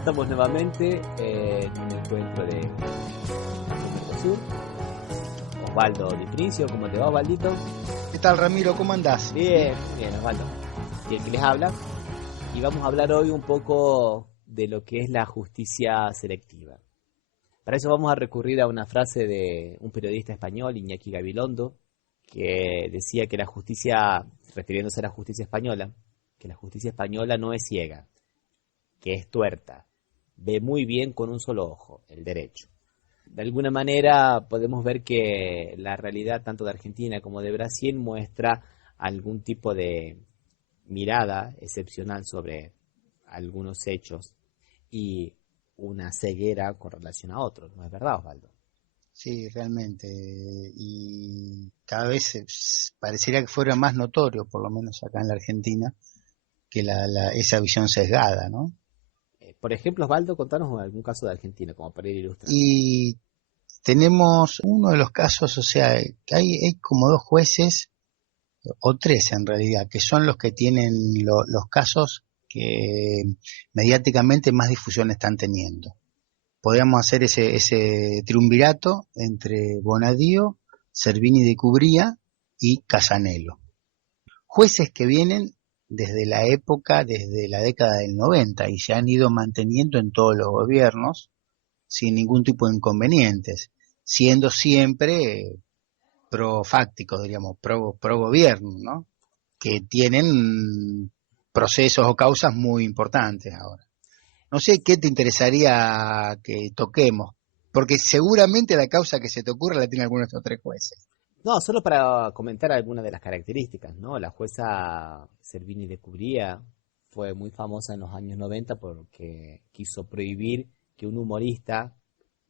Estamos nuevamente en un encuentro de Mercosur. Osvaldo Di Frincio, ¿cómo te va, Osvaldito? ¿Qué tal, Ramiro? ¿Cómo andás? Bien, bien, Osvaldo. Y el que les habla. Y vamos a hablar hoy un poco de lo que es la justicia selectiva. Para eso vamos a recurrir a una frase de un periodista español, Iñaki Gabilondo, que decía que la justicia, refiriéndose a la justicia española, que la justicia española no es ciega, que es tuerta, ve muy bien con un solo ojo, el derecho. De alguna manera podemos ver que la realidad tanto de Argentina como de Brasil muestra algún tipo de mirada excepcional sobre algunos hechos y una ceguera con relación a otros, ¿no es verdad, Osvaldo? Sí, realmente. Y cada vez parecería que fuera más notorio, por lo menos acá en la Argentina, que esa visión sesgada, ¿no? Por ejemplo, Osvaldo, contanos algún caso de Argentina, como para ir ilustrando. Y tenemos uno de los casos, o sea, que hay como dos jueces, o tres en realidad, que son los que tienen los casos que mediáticamente más difusión están teniendo. Podríamos hacer ese triunvirato entre Bonadío, Servini de Cubría y Casanelo. Jueces que vienen desde desde la década del 90 y se han ido manteniendo en todos los gobiernos sin ningún tipo de inconvenientes, siendo siempre pro-fácticos, diríamos, pro gobierno, ¿no? Que tienen procesos o causas muy importantes ahora. No sé qué te interesaría que toquemos, porque seguramente la causa que se te ocurra la tiene alguno de estos tres jueces. No, solo para comentar algunas de las características, ¿no? La jueza Servini de Cubría fue muy famosa en los años 90 porque quiso prohibir que un humorista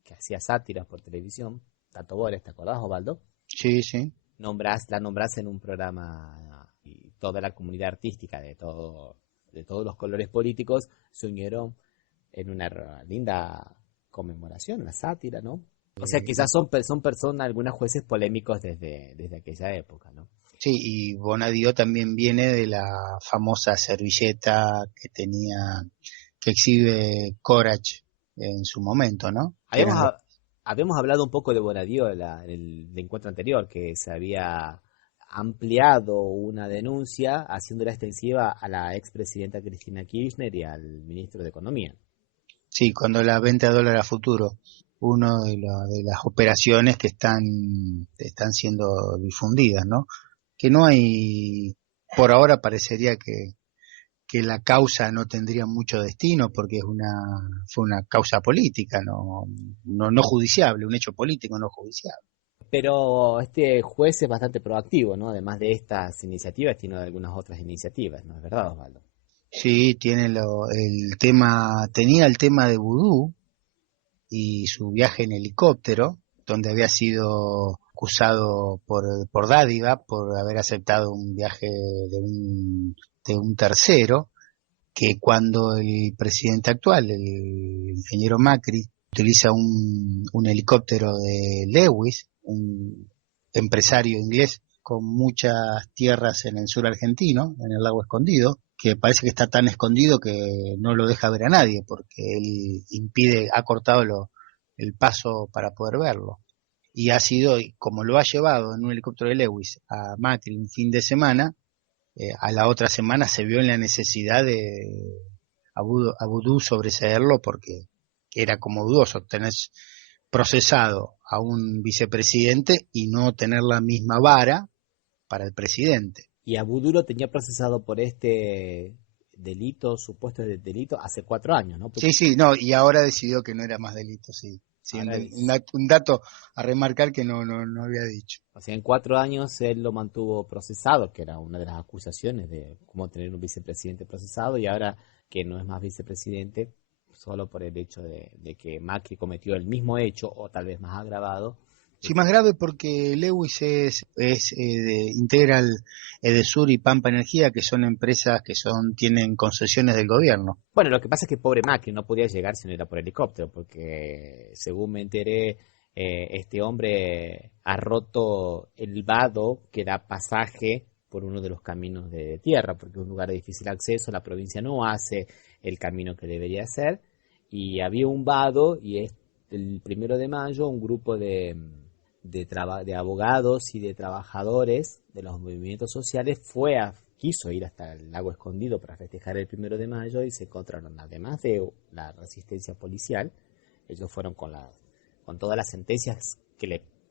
que hacía sátiras por televisión, Tato Bores, ¿te acordás, Osvaldo? Sí, sí. La nombrase en un programa y toda la comunidad artística de todos los colores políticos se unieron en una linda conmemoración, una sátira, ¿no? O sea, quizás son personas, algunos jueces polémicos desde aquella época, ¿no? Sí, y Bonadío también viene de la famosa servilleta que exhibe Corach en su momento, ¿no? Que Habíamos, eran los... habíamos hablado un poco de Bonadío en el encuentro anterior, que se había ampliado una denuncia haciéndola extensiva a la expresidenta Cristina Kirchner y al ministro de Economía. Sí, cuando la venta de dólar a futuro, uno de las operaciones que están siendo difundidas, ¿no? Que no hay, por ahora parecería que la causa no tendría mucho destino porque fue una causa política, no judiciable, un hecho político no judiciable. Pero este juez es bastante proactivo, ¿no? Además de estas iniciativas, tiene algunas otras iniciativas, ¿no es verdad, Osvaldo? Sí, tenía el tema de vudú y su viaje en helicóptero, donde había sido acusado por dádiva, por haber aceptado un viaje de un tercero, que cuando el presidente actual, el ingeniero Macri, utiliza un helicóptero de Lewis, un empresario inglés con muchas tierras en el sur argentino, en el lago Escondido, que parece que está tan escondido que no lo deja ver a nadie, porque él ha cortado el paso para poder verlo. Y ha sido, como lo ha llevado en un helicóptero de Lewis a Macri un fin de semana, a la otra semana se vio en la necesidad de a Vudú sobreseerlo porque era como dudoso tener procesado a un vicepresidente y no tener la misma vara para el presidente. Y Abu Duro tenía procesado por este delito, supuesto delito, hace 4 años, ¿no? Sí, sí, no, y ahora decidió que no era más delito, sí. Sí, Ahora, un dato a remarcar que no había dicho. o sea, en 4 años él lo mantuvo procesado, que era una de las acusaciones de cómo tener un vicepresidente procesado, y ahora que no es más vicepresidente, solo por el hecho de que Macri cometió el mismo hecho, o tal vez más agravado. Sí, más grave porque Lewis integra el Edesur y Pampa Energía, que son empresas tienen concesiones del gobierno. Bueno, lo que pasa es que pobre Macri no podía llegar si no era por helicóptero, porque según me enteré, este hombre ha roto el vado que da pasaje por uno de los caminos de tierra, porque es un lugar de difícil acceso, la provincia no hace el camino que debería hacer, Y había un vado, y el 1 de mayo un grupo de abogados y de trabajadores de los movimientos sociales quiso ir hasta el lago Escondido para festejar el 1 de mayo, y se encontraron, además de la resistencia policial, ellos fueron con todas las sentencias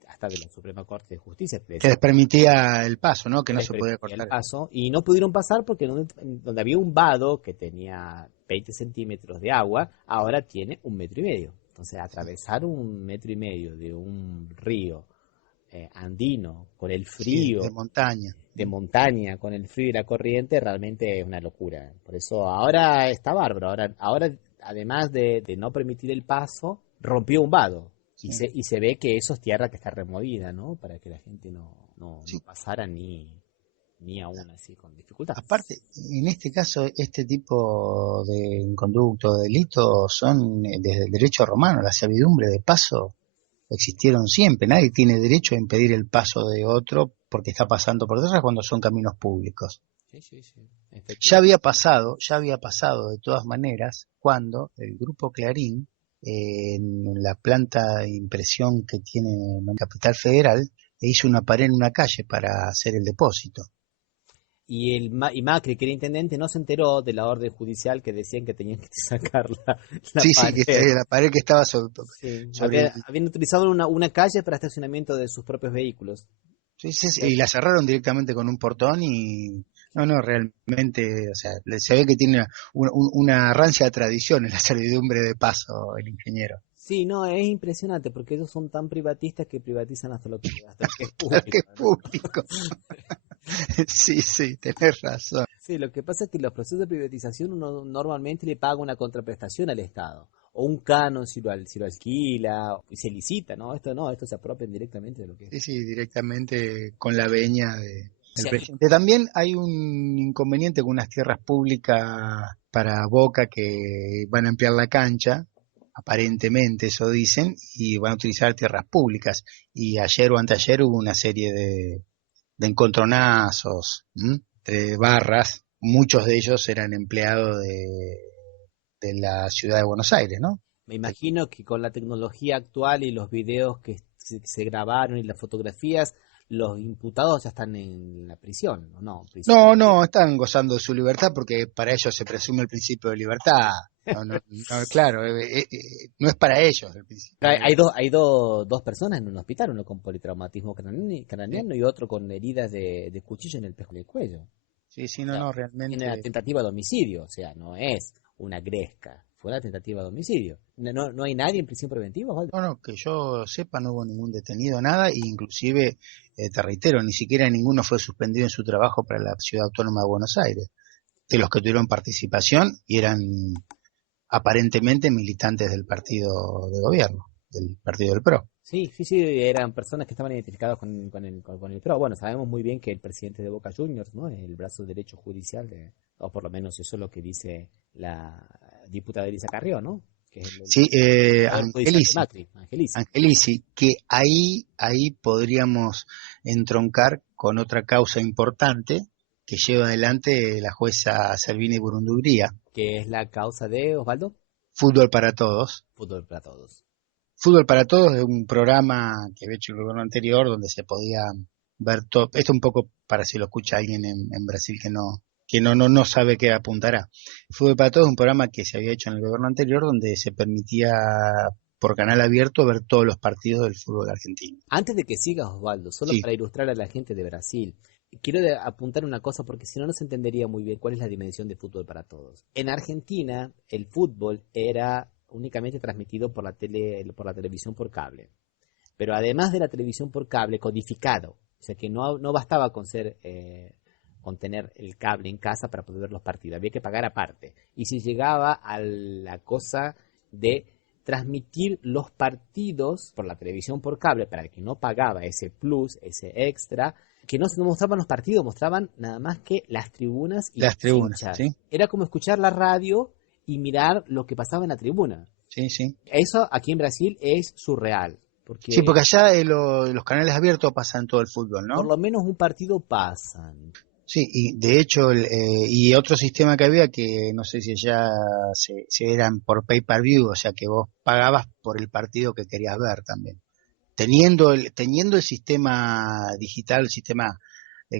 hasta de la Suprema Corte de Justicia que les permitía el paso, ¿no? Que no se podía cortar el paso, y no pudieron pasar porque donde había un vado que tenía 20 centímetros de agua, ahora tiene 1,5 metros. Entonces, atravesar 1,5 metros de un río andino con el frío, de montaña, con el frío y la corriente, realmente es una locura. Por eso ahora está bárbaro. Ahora además de no permitir el paso, rompió un vado. Sí. Y se ve que eso es tierra que está removida, ¿no? Para que la gente no pasara ni aún así con dificultad. Aparte, en este caso, este tipo de conducto, delitos son desde el derecho romano. La servidumbre de paso existieron siempre. Nadie tiene derecho a impedir el paso de otro porque está pasando por detrás cuando son caminos públicos. Sí. Ya había pasado de todas maneras cuando el grupo Clarín, en la planta de impresión que tiene en Capital Federal, hizo una pared en una calle para hacer el depósito. Y Macri, que era intendente, no se enteró de la orden judicial que decían que tenían que sacar la pared. Sí, la pared que estaba sobre habían utilizado una calle para estacionamiento de sus propios vehículos. Sí, y la cerraron directamente con un portón y... No, realmente, o sea, se ve que tiene una rancia tradición en la servidumbre de paso el ingeniero. Sí, no, es impresionante porque ellos son tan privatistas que privatizan hasta lo que es público. Hasta que es público. Sí, tenés razón. Sí, lo que pasa es que los procesos de privatización uno normalmente le paga una contraprestación al Estado, o un canon si lo alquila, y se licita, ¿no? Esto se apropian directamente de lo que es. Sí, directamente con la veña del presidente. También hay un inconveniente con unas tierras públicas para Boca que van a ampliar la cancha, aparentemente eso dicen, y van a utilizar tierras públicas. Y ayer o anteayer hubo una serie de encontronazos, de barras, muchos de ellos eran empleados de la ciudad de Buenos Aires, ¿no? Me imagino que con la tecnología actual y los videos que se grabaron y las fotografías, los imputados ya están en la prisión, ¿o no? No, están gozando de su libertad porque para ellos se presume el principio de libertad. Claro, no es para ellos el principio. Hay dos personas en un hospital, uno con politraumatismo craneano y otro con heridas de cuchillo en el pecho y el cuello. Sí, realmente. Tiene una tentativa de homicidio, o sea, no es una gresca, fue una tentativa de homicidio. ¿No hay nadie en prisión preventiva, Osvaldo? No, que yo sepa no hubo ningún detenido, nada, e inclusive, te reitero, ni siquiera ninguno fue suspendido en su trabajo para la Ciudad Autónoma de Buenos Aires. De los que tuvieron participación y eran aparentemente militantes del partido de gobierno, del partido del PRO. Sí, eran personas que estaban identificadas con el PRO. Bueno, sabemos muy bien que el presidente de Boca Juniors, ¿no?, es el brazo derecho judicial, o por lo menos eso es lo que dice la diputada Elisa Carrió, ¿no? Que es Angelici, que ahí podríamos entroncar con otra causa importante que lleva adelante la jueza Servini Burundugría. ¿Qué es la causa de, Osvaldo? Fútbol para Todos. Fútbol para Todos. Fútbol para Todos es un programa que había hecho el gobierno anterior donde se podía ver todo. Esto un poco para si lo escucha alguien en Brasil que no sabe qué apuntará. Fútbol para Todos es un programa que se había hecho en el gobierno anterior donde se permitía por canal abierto ver todos los partidos del fútbol argentino. Antes de que sigas, Osvaldo, solo para ilustrar a la gente de Brasil, quiero apuntar una cosa porque si no se entendería muy bien cuál es la dimensión de Fútbol para Todos. En Argentina, el fútbol era únicamente transmitido por la televisión por cable. Pero además de la televisión por cable, codificado. O sea que no bastaba con tener el cable en casa para poder ver los partidos. Había que pagar aparte. Y se llegaba a la cosa de transmitir los partidos por la televisión por cable para el que no pagaba ese plus, ese extra, que no mostraban los partidos, mostraban nada más que las tribunas y las tribunas, ¿sí? Era como escuchar la radio y mirar lo que pasaba en la tribuna. Sí. Eso aquí en Brasil es surreal. Sí, porque allá los canales abiertos pasan todo el fútbol, ¿no? Por lo menos un partido pasan. Sí, y de hecho, y otro sistema que había que no sé si ya se eran por pay-per-view, o sea que vos pagabas por el partido que querías ver también. Teniendo el sistema digital, el sistema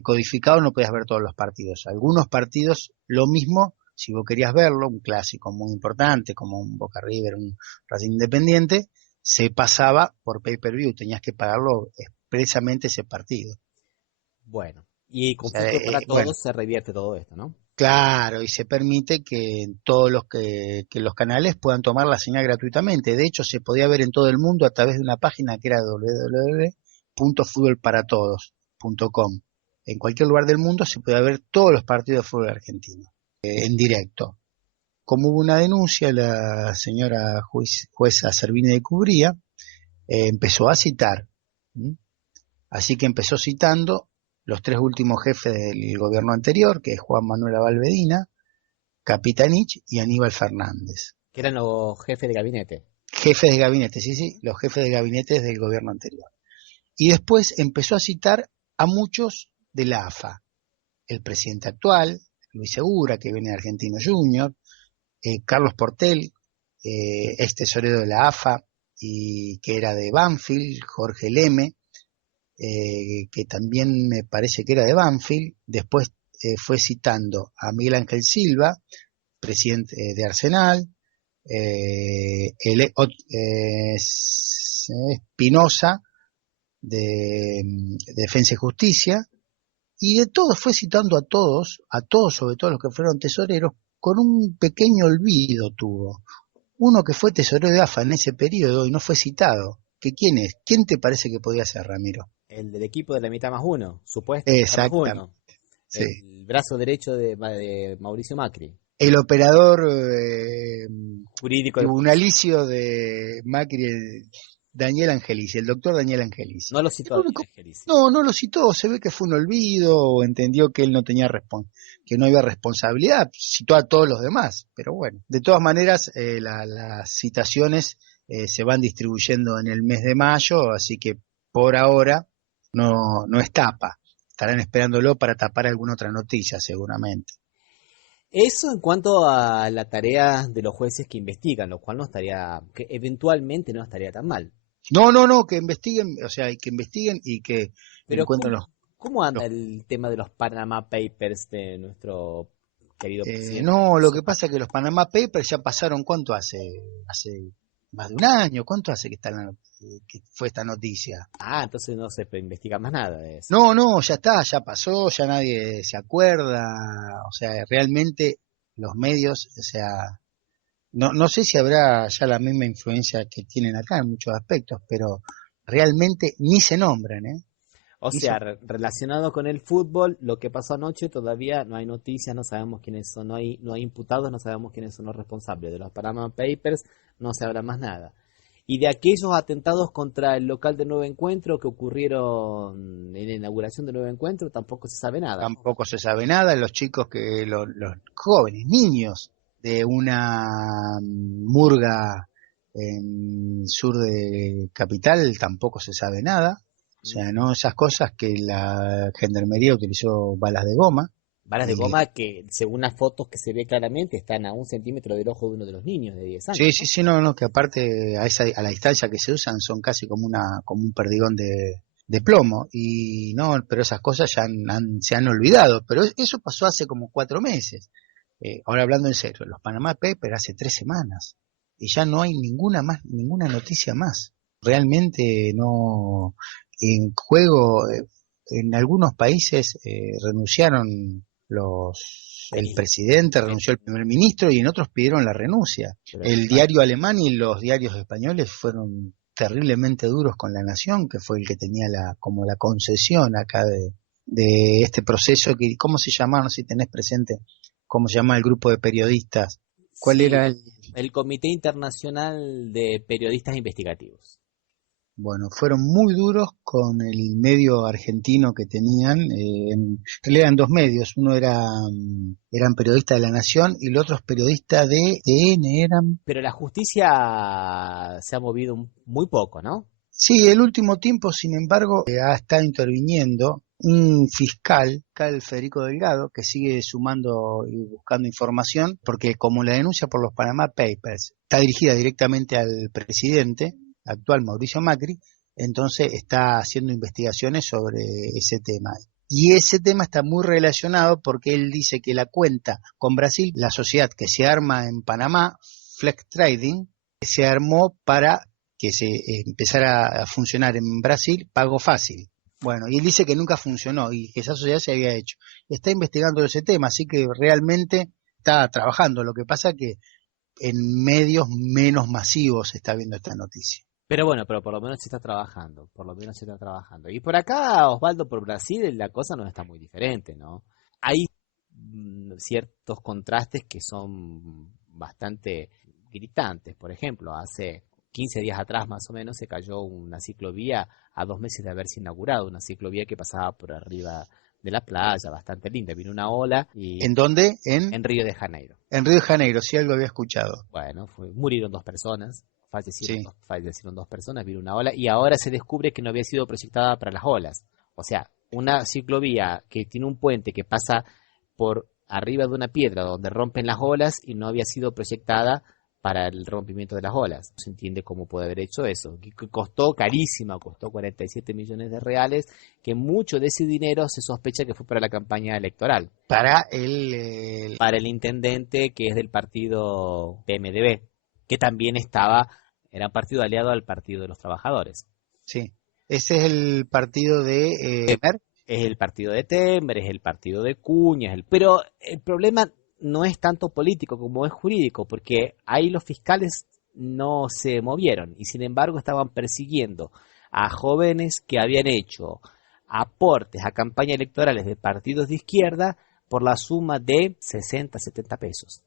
codificado, no podías ver todos los partidos. Algunos partidos, lo mismo, si vos querías verlo, un clásico muy importante, como un Boca River, un Racing Independiente, se pasaba por pay-per-view, tenías que pagarlo expresamente ese partido. Bueno, y O con sea, fútbol para bueno, todos se revierte todo esto, ¿no? claro, y se permite que todos que los canales puedan tomar la señal gratuitamente. De hecho, se podía ver en todo el mundo a través de una página que era www.futbolparatodos.com. En cualquier lugar del mundo se podía ver todos los partidos de fútbol argentino en directo. Como hubo una denuncia, la señora jueza Servini de Cubría empezó a citar. ¿Mm? Así que empezó citando los tres últimos jefes del gobierno anterior, que es Juan Manuel Abalvedina, Capitanich y Aníbal Fernández. Que eran los jefes de gabinete. Jefes de gabinete, sí, los jefes de gabinete del gobierno anterior. Y después empezó a citar a muchos de la AFA. El presidente actual, Luis Segura, que viene de Argentino Junior, Carlos Portel, ex tesorero de la AFA y que era de Banfield, Jorge Leme, que también me parece que era de Banfield. Después fue citando a Miguel Ángel Silva, presidente de Arsenal, Espinosa de Defensa y Justicia, y de todos fue citando a todos, sobre todo los que fueron tesoreros, con un pequeño olvido tuvo. Uno que fue tesorero de AFA en ese periodo y no fue citado. ¿Que quién es? ¿Quién te parece que podía ser, Ramiro? El del equipo de la mitad más uno, supuesto mitad más Exactamente, uno. sí. El brazo derecho de Mauricio Macri. El operador Jurídico del juicio. tribunalicio de Macri, Daniel Angelici, el doctor Daniel Angelici. No lo El citó a único, Angelici. no lo citó, se ve que fue un olvido, o entendió que él no tenía que no había responsabilidad, citó a todos los demás, pero bueno, de todas maneras las citaciones se van distribuyendo en el mes de mayo, así que por ahora no es tapa, estarán esperándolo para tapar alguna otra noticia seguramente. Eso en cuanto a la tarea de los jueces que investigan, lo cual no estaría, que eventualmente no estaría tan mal. No, que investiguen, o sea, que investiguen y que Pero encuentren ¿cómo anda los el tema de los Panama Papers de nuestro querido presidente? no, lo que pasa es que los Panama Papers ya pasaron, ¿cuánto hace? Hace más de un año, ¿cuánto hace que fue esta noticia? Ah, entonces no se investiga más nada de eso. No, ya está, ya pasó, ya nadie se acuerda, o sea, realmente los medios, o sea, no sé si habrá ya la misma influencia que tienen acá en muchos aspectos, pero realmente ni se nombran, ¿eh? O Ni se- sea, relacionado con el fútbol, lo que pasó anoche todavía no hay noticias, no sabemos quiénes son, no hay imputados, no sabemos quiénes son los responsables. De los Panama Papers no se habla más nada. Y de aquellos atentados contra el local de Nuevo Encuentro que ocurrieron en la inauguración de Nuevo Encuentro, tampoco se sabe nada. Tampoco se sabe nada, los chicos los jóvenes, niños de una murga en sur de Capital, tampoco se sabe nada. O sea, no esas cosas que la gendarmería utilizó balas de goma. Balas de Y, goma que, según las fotos que se ve claramente, están a 1 centímetro del ojo de uno de los niños de 10 años, ¿no? sí, no, que aparte a la distancia que se usan son casi como un perdigón de plomo. Y no, pero esas cosas ya se han olvidado. Pero eso pasó hace como 4 meses. Ahora hablando en serio, los Panama Papers hace 3 semanas y ya no hay ninguna noticia más. Realmente no, en juego, en algunos países renunciaron el El- presidente, renunció el primer ministro y en otros pidieron la renuncia. pero en El España. diario alemán y los diarios españoles fueron terriblemente duros con La Nación, que fue el que tenía como la concesión acá de este proceso que, ¿cómo se llama? No sé si tenés presente cómo se llama el grupo de periodistas. ¿Cuál Sí, era el Comité Internacional de Periodistas Investigativos. Bueno, fueron muy duros con el medio argentino que tenían. En realidad eran dos medios. Uno eran periodistas de La Nación y el otro es periodista de TN, eran. Pero la justicia se ha movido muy poco, ¿no? Sí, el último tiempo, sin embargo, ha estado interviniendo un fiscal Federico Delgado, que sigue sumando y buscando información, porque como la denuncia por los Panama Papers está dirigida directamente al presidente actual Mauricio Macri, entonces está haciendo investigaciones sobre ese tema. Y ese tema está muy relacionado porque él dice que la cuenta con Brasil, la sociedad que se arma en Panamá, Flex Trading, se armó para que se empezara a funcionar en Brasil pago fácil. Bueno, y él dice que nunca funcionó y que esa sociedad se había hecho. Está investigando ese tema, así que realmente está trabajando. Lo que pasa que en medios menos masivos se está viendo esta noticia. Pero bueno, pero por lo menos se está trabajando, por lo menos se está trabajando. Y por acá, Osvaldo, por Brasil, la cosa no está muy diferente, ¿no? Hay ciertos contrastes que son bastante gritantes. Por ejemplo, hace 15 días atrás más o menos se cayó una ciclovía a 2 meses de haberse inaugurado, una ciclovía que pasaba por arriba de la playa, bastante linda. Vino una ola y ¿En dónde? en Río de Janeiro. En Río de Janeiro, sí algo había escuchado. Bueno, murieron 2 personas, Sí. fallecieron 2 personas, vino una ola y ahora se descubre que no había sido proyectada para las olas. O sea, una ciclovía que tiene un puente que pasa por arriba de una piedra donde rompen las olas y no había sido proyectada para el rompimiento de las olas. No se entiende cómo puede haber hecho eso. Que costó carísima, costó 47 millones de reales, que mucho de ese dinero se sospecha que fue para la campaña electoral. Para Para el intendente que es del partido PMDB, que también era un partido aliado al Partido de los Trabajadores. Sí, ese es el partido de Mer. Es el partido de Temer, es el partido de Cuña, pero el problema no es tanto político como es jurídico, porque ahí los fiscales no se movieron y sin embargo estaban persiguiendo a jóvenes que habían hecho aportes a campañas electorales de partidos de izquierda por la suma de 60, 70 pesos.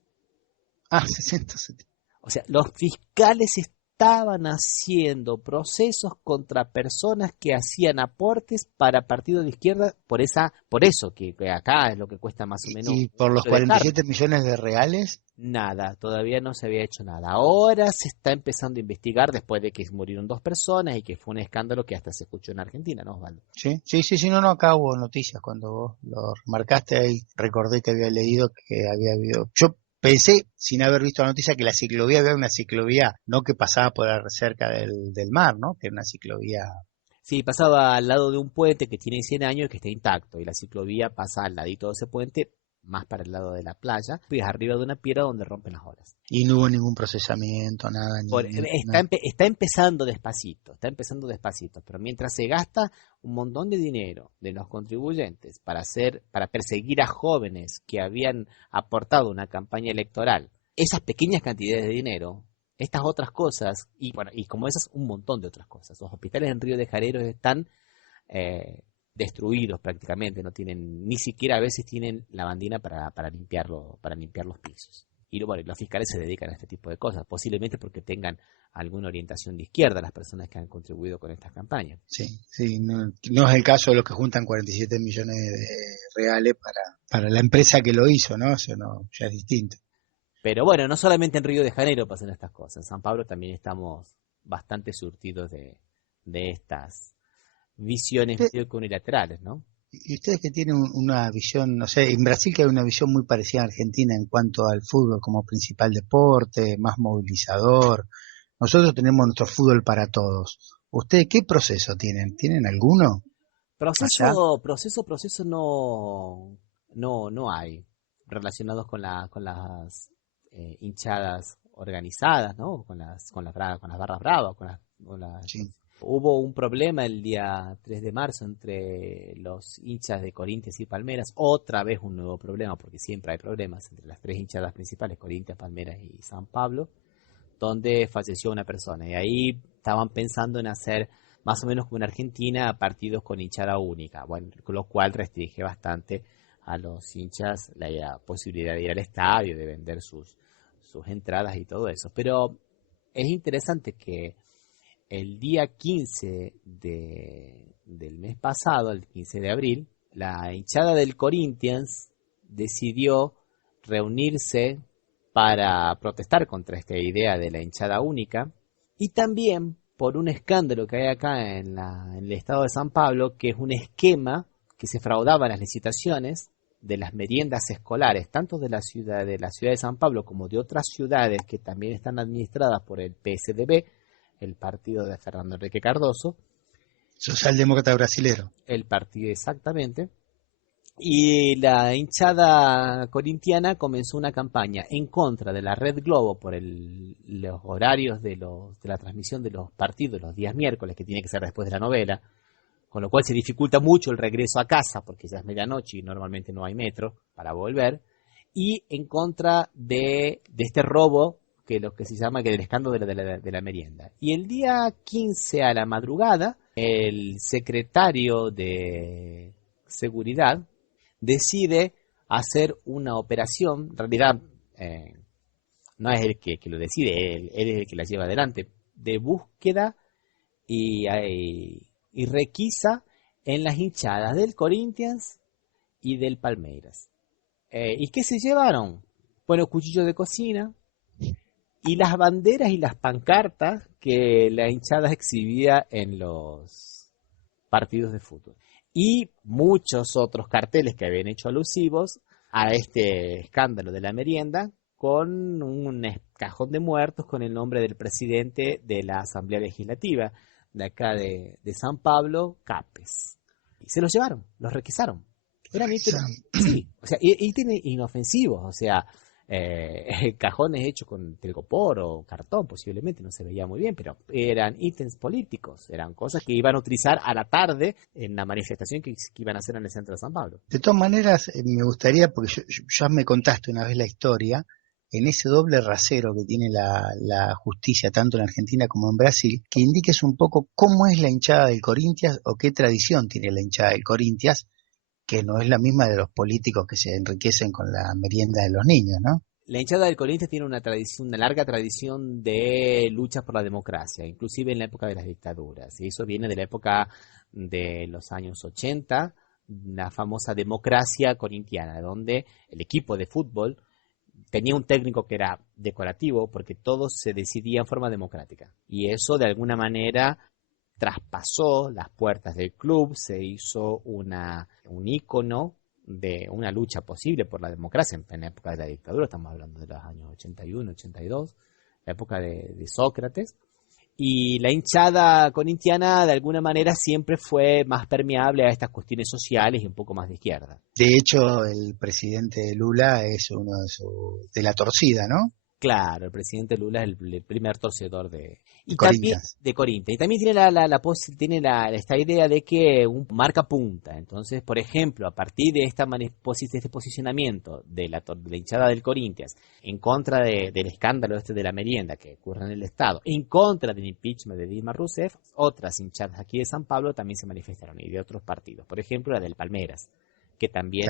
60, 70. O sea, los fiscales estaban haciendo procesos contra personas que hacían aportes para partidos de izquierda por eso, que acá es lo que cuesta más o menos Y un por los kilo de carne. 47 millones de reales, Nada, todavía no se había hecho nada. Ahora se está empezando a investigar después de que murieron 2 personas y que fue un escándalo que hasta se escuchó en Argentina, ¿no, Osvaldo? sí, no, acá hubo noticias cuando vos lo marcaste ahí, recordé que había leído que había habido, yo pensé, sin haber visto la noticia, que la ciclovía había una ciclovía, no que pasaba por cerca del mar, ¿no? Que era una ciclovía. Sí, pasaba al lado de un puente que tiene 100 años y que está intacto, y la ciclovía pasa al ladito de ese puente, más para el lado de la playa, y es arriba de una piedra donde rompen las olas. Y no hubo ningún procesamiento, nada, nada. Está empezando despacito, pero mientras se gasta un montón de dinero de los contribuyentes para perseguir a jóvenes que habían aportado una campaña electoral, esas pequeñas cantidades de dinero, estas otras cosas, y bueno, y como esas, un montón de otras cosas. Los hospitales en Río de Janeiro están destruidos prácticamente, no tienen, ni siquiera a veces tienen lavandina para limpiar los pisos. Y bueno, los fiscales se dedican a este tipo de cosas, posiblemente porque tengan alguna orientación de izquierda las personas que han contribuido con estas campañas. Sí, no es el caso de los que juntan 47 millones de reales para la empresa que lo hizo, ¿no? Eso no, ya es distinto. Pero bueno, no solamente en Río de Janeiro pasan estas cosas, en San Pablo también estamos bastante surtidos de estas visiones medio que unilaterales, ¿no? Y ustedes que tienen una visión, no sé, en Brasil que hay una visión muy parecida a Argentina en cuanto al fútbol como principal deporte, más movilizador. Nosotros tenemos nuestro fútbol para todos. ¿Ustedes qué proceso tienen? ¿Tienen alguno allá? Proceso no hay relacionados con las hinchadas organizadas, ¿no? Con las barras bravas, Sí, Hubo un problema el día 3 de marzo entre los hinchas de Corinthians y Palmeras, otra vez un nuevo problema, porque siempre hay problemas entre las tres hinchadas principales, Corinthians, Palmeras y San Pablo, donde falleció una persona. Y ahí estaban pensando en hacer más o menos como en Argentina, partidos con hinchada única, bueno, con lo cual restringe bastante a los hinchas la posibilidad de ir al estadio, de vender sus entradas y todo eso. Pero es interesante que el día 15 del mes pasado, el 15 de abril, la hinchada del Corinthians decidió reunirse para protestar contra esta idea de la hinchada única y también por un escándalo que hay acá en el estado de San Pablo, que es un esquema que se fraudaban las licitaciones de las meriendas escolares, tanto de la ciudad de San Pablo como de otras ciudades que también están administradas por el PSDB, el partido de Fernando Henrique Cardoso. Socialdemócrata brasilero. El partido exactamente. Y la hinchada corintiana comenzó una campaña en contra de la Red Globo por los horarios de la transmisión de los partidos los días miércoles, que tiene que ser después de la novela, con lo cual se dificulta mucho el regreso a casa porque ya es medianoche y normalmente no hay metro para volver, y en contra de este robo, que lo que se llama que el escándalo de la merienda. Y el día 15 a la madrugada, el secretario de Seguridad decide hacer una operación, en realidad no es él que lo decide, él es el que la lleva adelante, de búsqueda y requisa en las hinchadas del Corinthians y del Palmeiras. ¿Y qué se llevaron? Bueno, cuchillos de cocina y las banderas y las pancartas que la hinchada exhibía en los partidos de fútbol. Y muchos otros carteles que habían hecho alusivos a este escándalo de la merienda, con un cajón de muertos con el nombre del presidente de la Asamblea Legislativa de acá de San Pablo, Capes. Y se los llevaron, los requisaron. Eran ítems, sí, o sea, ítems inofensivos, o sea, cajones hechos con telgopor o cartón, posiblemente, no se veía muy bien, pero eran ítems políticos, eran cosas que iban a utilizar a la tarde en la manifestación que iban a hacer en el centro de San Pablo. De todas maneras, me gustaría, porque ya me contaste una vez la historia, en ese doble rasero que tiene la justicia, tanto en Argentina como en Brasil, que indiques un poco cómo es la hinchada del Corinthians o qué tradición tiene la hinchada del Corinthians, que no es la misma de los políticos que se enriquecen con la merienda de los niños, ¿no? La hinchada del Corinthians tiene una larga tradición de lucha por la democracia, inclusive en la época de las dictaduras. Y eso viene de la época de los años 80, la famosa democracia corintiana, donde el equipo de fútbol tenía un técnico que era decorativo porque todo se decidía en forma democrática. Y eso de alguna manera traspasó las puertas del club, se hizo un ícono de una lucha posible por la democracia en la época de la dictadura, estamos hablando de los años 81, 82, la época de Sócrates. Y la hinchada corintiana de alguna manera siempre fue más permeable a estas cuestiones sociales y un poco más de izquierda. De hecho, el presidente Lula es uno de la torcida, ¿no? Claro, el presidente Lula es el primer torcedor de Corinthians. De Corinthians. Y también tiene esta idea de que un marca punta. Entonces, por ejemplo, a partir de este posicionamiento de la hinchada del Corinthians en contra del escándalo de la merienda que ocurre en el Estado, en contra del impeachment de Dilma Rousseff, otras hinchadas aquí de San Pablo también se manifestaron, y de otros partidos. Por ejemplo, la del Palmeiras, que también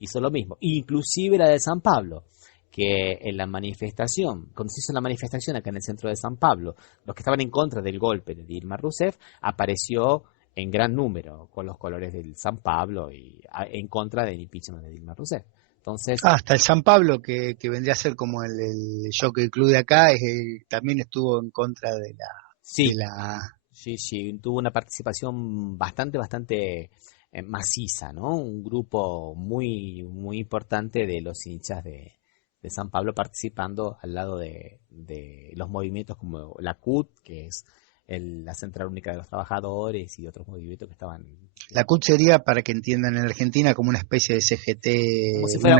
hizo lo mismo. Inclusive la de San Pablo, que en la manifestación, cuando se hizo la manifestación acá en el centro de San Pablo, los que estaban en contra del golpe de Dilma Rousseff, apareció en gran número con los colores del San Pablo y en contra del impeachment de Dilma Rousseff. Entonces, hasta el San Pablo, que vendría a ser como el Jockey Club de acá, también estuvo en contra de la... Sí, tuvo una participación bastante maciza, ¿no? Un grupo muy importante de los hinchas de San Pablo participando al lado de los movimientos como la CUT, que es la Central Única de los Trabajadores, y otros movimientos que estaban... La CUT sería, para que entiendan en Argentina, como una especie de CGT, como si fuera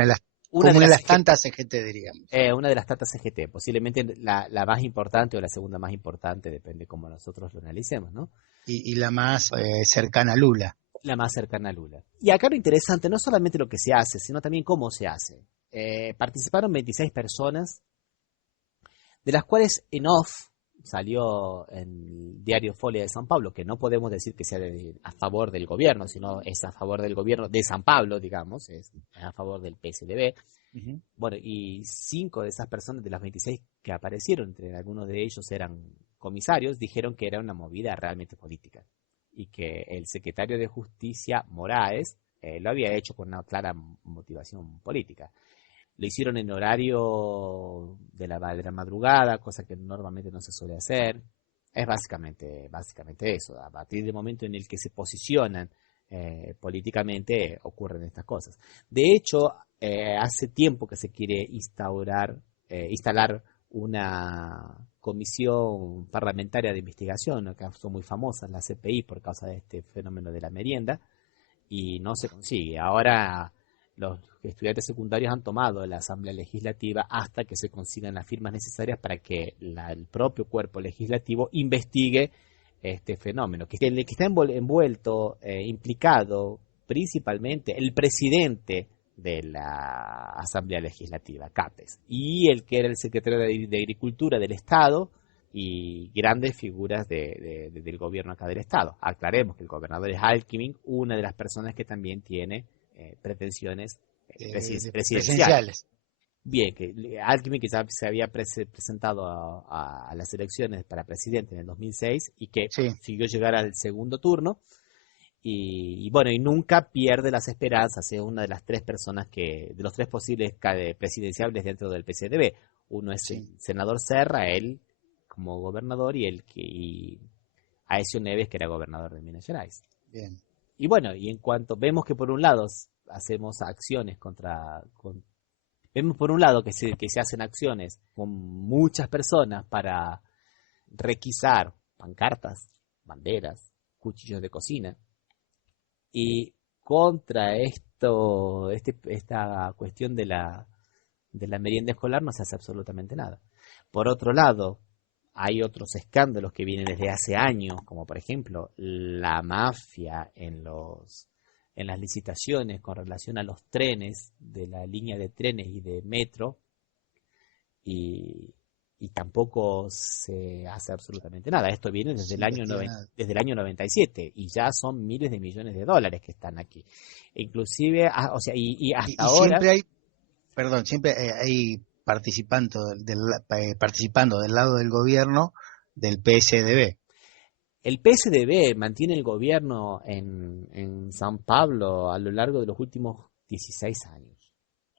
una de las tantas CGT, diríamos. Una de las tantas CGT, posiblemente la más importante o la segunda más importante, depende cómo nosotros lo analicemos, ¿no? Y la más cercana a Lula. La más cercana a Lula. Y acá lo interesante no solamente lo que se hace, sino también cómo se hace. Participaron 26 personas, de las cuales en off salió en el diario Folia de San Pablo, que no podemos decir que sea a favor del gobierno, sino es a favor del gobierno de San Pablo, digamos, es a favor del PSDB. Uh-huh. Bueno, y 5 de esas personas, de las 26 que aparecieron, entre algunos de ellos eran comisarios, dijeron que era una movida realmente política y que el secretario de Justicia, Moraes, lo había hecho con una clara motivación política. Lo hicieron en horario de la madrugada, cosa que normalmente no se suele hacer. Es básicamente eso. A partir del momento en el que se posicionan políticamente ocurren estas cosas. De hecho, hace tiempo que se quiere instalar una comisión parlamentaria de investigación, ¿no?, que son muy famosas, la CPI, por causa de este fenómeno de la merienda, y no se consigue. Ahora los estudiantes secundarios han tomado la Asamblea Legislativa hasta que se consigan las firmas necesarias para que el propio cuerpo legislativo investigue este fenómeno, que está envuelto, implicado principalmente el presidente de la Asamblea Legislativa, Capes, y el que era el secretario de Agricultura del Estado, y grandes figuras del gobierno acá del Estado. Aclaremos que el gobernador es Alckmin, una de las personas que también tiene pretensiones presidenciales. Bien, que Alckmin, que ya se había presentado a las elecciones para presidente en el 2006 y que consiguió llegar al segundo turno, y bueno, y nunca pierde las esperanzas. Es una de las tres personas de los tres posibles presidenciables dentro del PCDB. Uno es el senador Serra, él como gobernador, y Aécio Neves, que era gobernador de Minas Gerais. Bien. Y bueno, y en cuanto vemos que por un lado hacemos acciones vemos por un lado que se hacen acciones con muchas personas para requisar pancartas, banderas, cuchillos de cocina, y contra esta cuestión de la merienda escolar no se hace absolutamente nada. Por otro lado, hay otros escándalos que vienen desde hace años, como por ejemplo la mafia en las licitaciones con relación a los trenes, de la línea de trenes y de metro, y tampoco se hace absolutamente nada. Esto viene desde el año 97, y ya son miles de millones de dólares que están aquí. Inclusive, y hasta ahora... Siempre hay participando del lado del gobierno del PSDB. El PSDB mantiene el gobierno en San Pablo a lo largo de los últimos 16 años.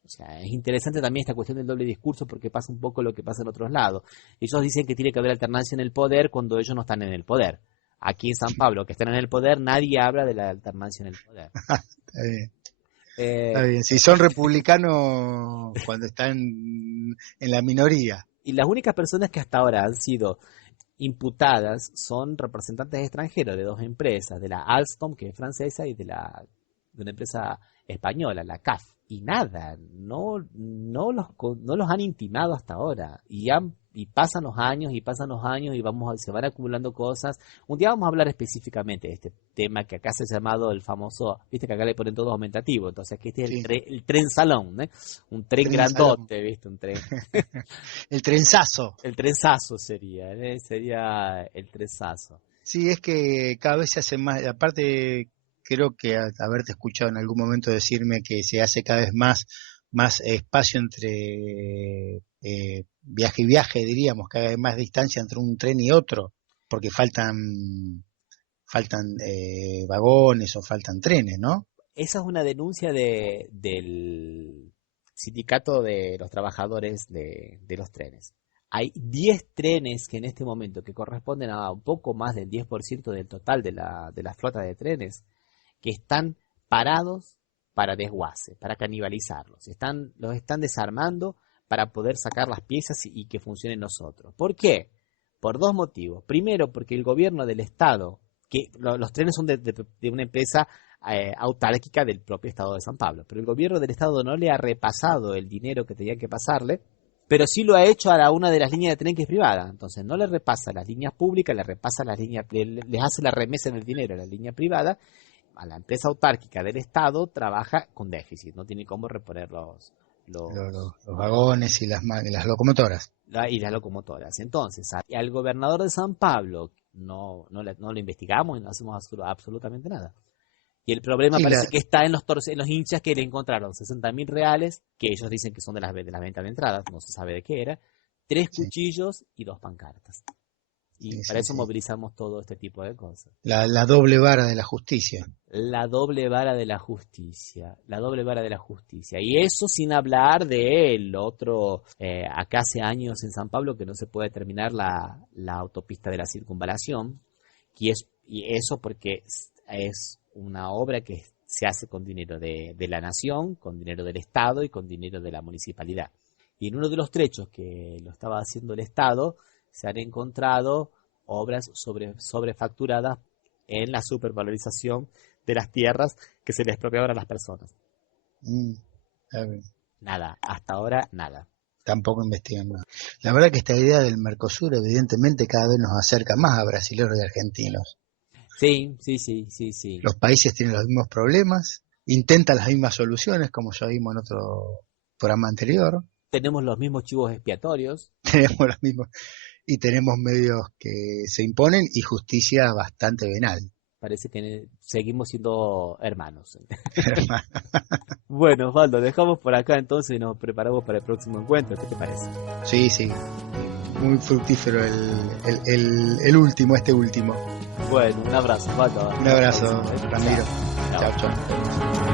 O sea, es interesante también esta cuestión del doble discurso, porque pasa un poco lo que pasa en otros lados. Ellos dicen que tiene que haber alternancia en el poder cuando ellos no están en el poder. Aquí en San Pablo, que están en el poder, nadie habla de la alternancia en el poder. Está bien. Está bien. Si son republicanos cuando están en la minoría. Y las únicas personas que hasta ahora han sido imputadas son representantes extranjeros de dos empresas, de la Alstom, que es francesa, y de una empresa española, la CAF. Y nada, no los han intimado hasta ahora. Y pasan los años y se van acumulando cosas. Un día vamos a hablar específicamente de este tema que acá se ha llamado el famoso, viste que acá le ponen todo aumentativo, entonces aquí este es el tren salón, ¿eh? Un tren grandote, salón. ¿Viste? Un tren. El trenzazo. El trenzazo sería el trenzazo. Sí, es que cada vez se hace más, aparte creo que haberte escuchado en algún momento decirme que se hace cada vez más espacio entre viaje y viaje, diríamos, cada vez más distancia entre un tren y otro, porque faltan vagones o faltan trenes, ¿no? Esa es una denuncia del sindicato de los trabajadores de los trenes. Hay 10 trenes que en este momento, que corresponden a un poco más del 10% del total de la flota de trenes, que están parados para desguace, para canibalizarlos. Los están desarmando para poder sacar las piezas y que funcionen los otros. ¿Por qué? Por dos motivos. Primero, porque el gobierno del Estado, que los trenes son de una empresa autárquica del propio Estado de San Pablo, pero el gobierno del Estado no le ha repasado el dinero que tenía que pasarle, pero sí lo ha hecho a una de las líneas de tren que es privada. Entonces no le repasa las líneas públicas, le repasa las líneas, les hace la remesa del dinero a la línea privada. A la empresa autárquica del Estado trabaja con déficit, no tiene cómo reponer los vagones y las locomotoras. Y las locomotoras. Entonces, al gobernador de San Pablo no lo investigamos y no hacemos absolutamente nada. Y el problema parece que está en los hinchas, que le encontraron 60.000 reales, que ellos dicen que son de las ventas de entradas, no se sabe de qué era, 3 cuchillos y 2 pancartas. Y para eso movilizamos todo este tipo de cosas. La doble vara de la justicia. La doble vara de la justicia. Y eso sin hablar del otro, acá hace años en San Pablo que no se puede terminar la autopista de la circunvalación. Y eso porque es una obra que se hace con dinero de la nación, con dinero del Estado y con dinero de la municipalidad. Y en uno de los trechos que lo estaba haciendo el Estado, se han encontrado obras sobrefacturadas en la supervalorización de las tierras que se les expropiaban a las personas. Nada, hasta ahora nada. Tampoco investigan nada. La verdad que esta idea del Mercosur evidentemente cada vez nos acerca más a brasileños y argentinos. Sí. Los países tienen los mismos problemas, intentan las mismas soluciones, como ya vimos en otro programa anterior. Tenemos los mismos chivos expiatorios. Tenemos los mismos, y tenemos medios que se imponen y justicia bastante venal. Parece que seguimos siendo hermanos. Bueno, Osvaldo, dejamos por acá entonces y nos preparamos para el próximo encuentro. ¿Qué te parece? Sí. Muy fructífero el último, este último. Bueno, un abrazo, Osvaldo. Un abrazo, Ramiro. Chao.